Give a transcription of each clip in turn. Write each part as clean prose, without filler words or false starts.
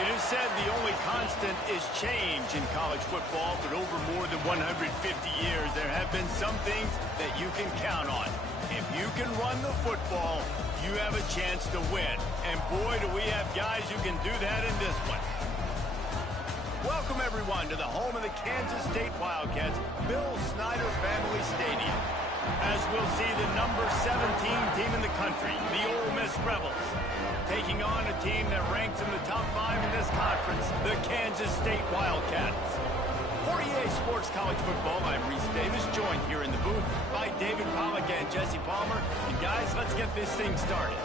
It is said the only constant is change in college football, but over more than 150 years, there have been some things that you can count on. If you can run the football, you have a chance to win. And boy, do we have guys who can do that in this one. Welcome, everyone, to the home of the Kansas State Wildcats, Bill Snyder Family Stadium. As we'll see the number 17 team in the country, the Ole Miss Rebels, taking on a team that ranks in the top 5 in this conference, the Kansas State Wildcats. For EA Sports College Football, I'm Reese Davis, joined here in the booth by David Pollack and Jesse Palmer. And guys, let's get this thing started.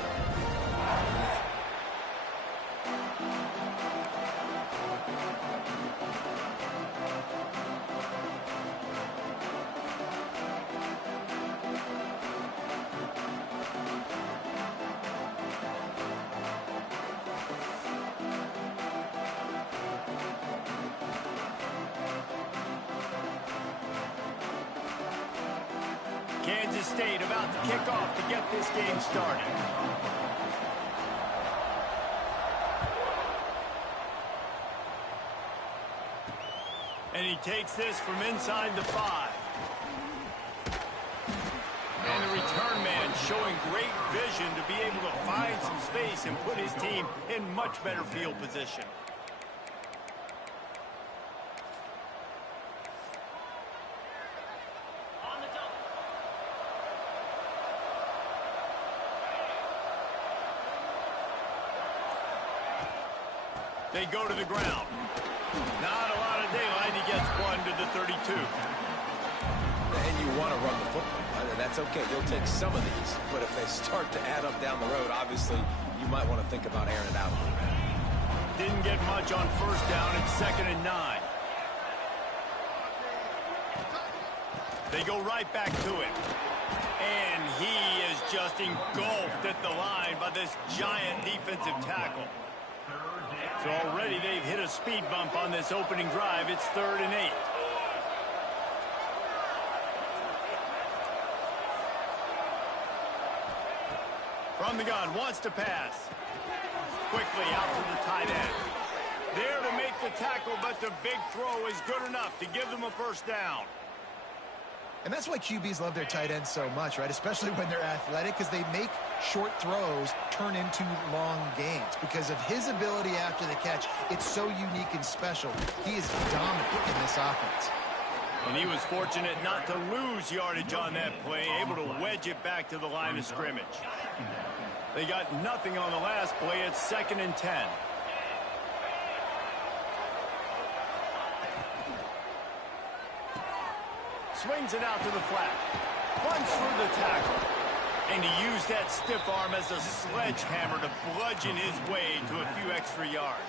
Kansas State about to kick off to get this game started. And he takes this from inside the 5. And the return man showing great vision to be able to find some space and put his team in much better field position. They go to the ground. Not a lot of daylight. He gets one to the 32. And you want to run the football. That's okay. You'll take some of these. But if they start to add up down the road, obviously, you might want to think about airing it out a little bit. Didn't get much on first down. It's 2nd and 9. They go right back to it. And he is just engulfed at the line by this giant defensive tackle. So already they've hit a speed bump on this opening drive. It's 3rd and 8. From the gun, wants to pass. Quickly out to the tight end. There to make the tackle, but the big throw is good enough to give them a first down. And that's why QBs love their tight ends so much, right? Especially when they're athletic, because they make short throws turn into long gains. Because of his ability after the catch, it's so unique and special. He is dominant in this offense. And he was fortunate not to lose yardage on that play, able to wedge it back to the line of scrimmage. They got nothing on the last play. It's 2nd and 10. Swings it out to the flat. Runs through the tackle. And he used that stiff arm as a sledgehammer to bludgeon his way to a few extra yards.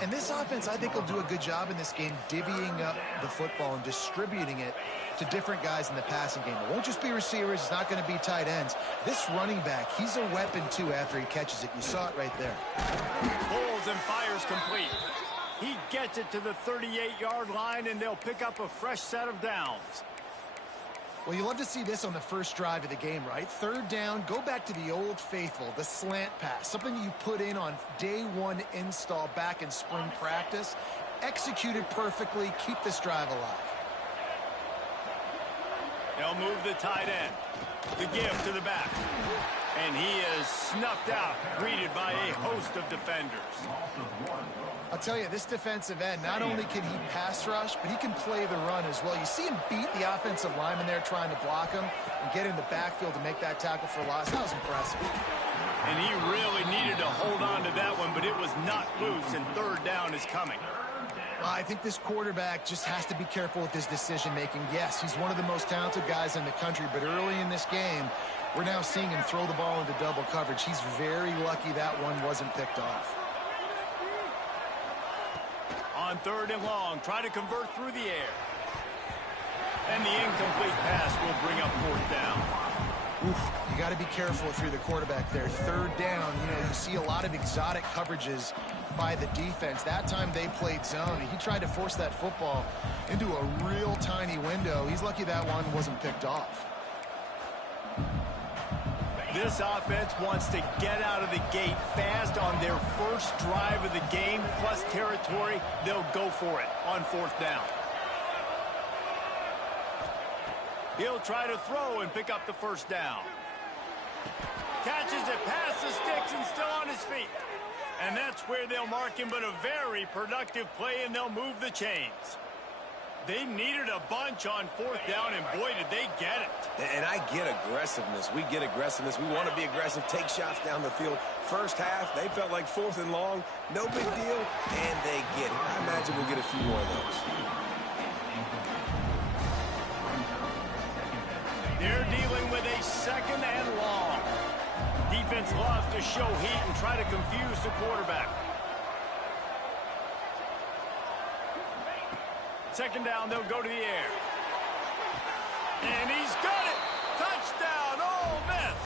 And this offense, I think, will do a good job in this game divvying up the football and distributing it to different guys in the passing game. It won't just be receivers. It's not going to be tight ends. This running back, he's a weapon, too, after he catches it. You saw it right there. Pulls and fires complete. He gets it to the 38-yard line, and they'll pick up a fresh set of downs. Well, you love to see this on the first drive of the game, right? 3rd down, go back to the old faithful, the slant pass, something you put in on day 1 install back in spring practice. Executed perfectly, keep this drive alive. They'll move the tight end. The give to the back. And he is snuffed out, greeted by a host of defenders. I'll tell you, this defensive end, not only can he pass rush, but he can play the run as well. You see him beat the offensive lineman there trying to block him and get in the backfield to make that tackle for loss. That was impressive. And he really needed to hold on to that one, but it was not loose, and 3rd down is coming. I think this quarterback just has to be careful with his decision-making. Yes, he's one of the most talented guys in the country, but early in this game, we're now seeing him throw the ball into double coverage. He's very lucky that one wasn't picked off. On 3rd and long, try to convert through the air. And the incomplete pass will bring up 4th down. Oof, you got to be careful through the quarterback there. 3rd down, you see a lot of exotic coverages by the defense. That time they played zone, and he tried to force that football into a real tiny window. He's lucky that one wasn't picked off. This offense wants to get out of the gate fast on their first drive of the game, plus territory. They'll go for it on 4th down. He'll try to throw and pick up the 1st down. Catches it past the sticks and still on his feet. And that's where they'll mark him, but a very productive play, and they'll move the chains. They needed a bunch on 4th down, and boy, did they get it. And I get aggressiveness. We get aggressiveness. We want to be aggressive, take shots down the field. First half, they felt like 4th and long. No big deal, and they get it. I imagine we'll get a few more of those. They're dealing with a 2nd and long. Defense loves to show heat and try to confuse the quarterback. 2nd down, they'll go to the air. And he's got it! Touchdown, Ole Miss!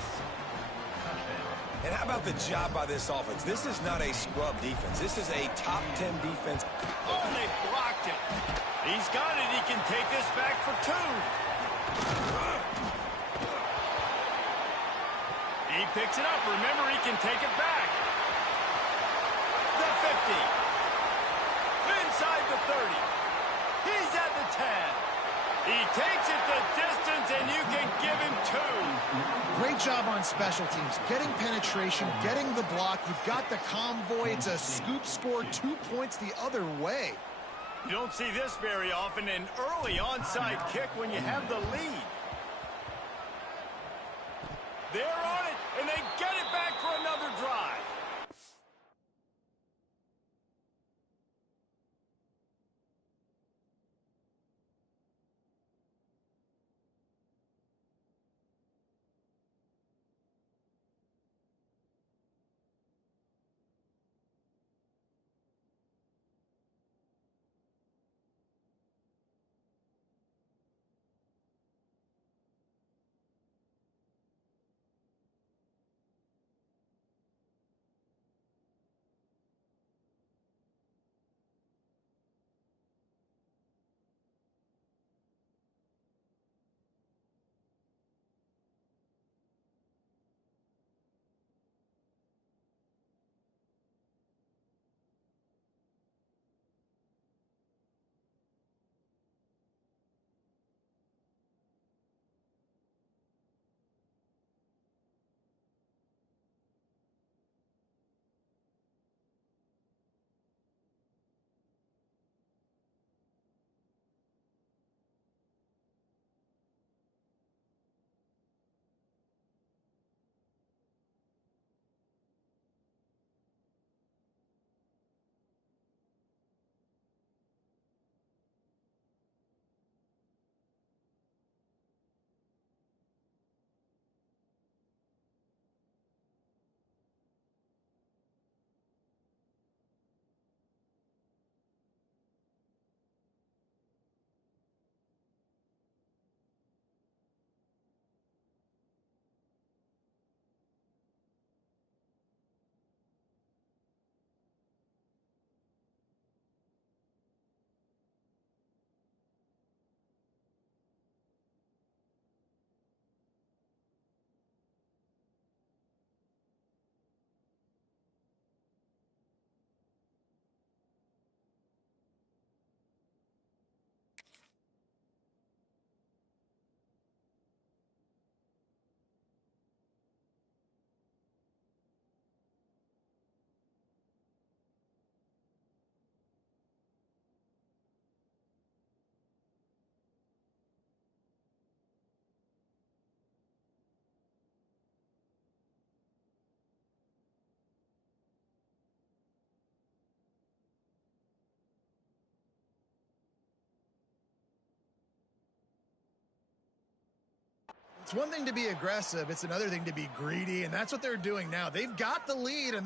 And how about the job by this offense? This is not a scrub defense. This is a top 10 defense. Oh, and they blocked it. He's got it. He can take this back for 2. He picks it up. Remember, he can take it back. The 50. Inside the 30. He's at the 10. He takes it the distance, and you can give him 2. Great job on special teams. Getting penetration, getting the block. You've got the convoy. It's a scoop score, 2 points the other way. You don't see this very often, an early onside kick when you have the lead. They're on it, and they get it back for another drive. It's one thing to be aggressive. It's another thing to be greedy, and that's what they're doing now. They've got the lead. And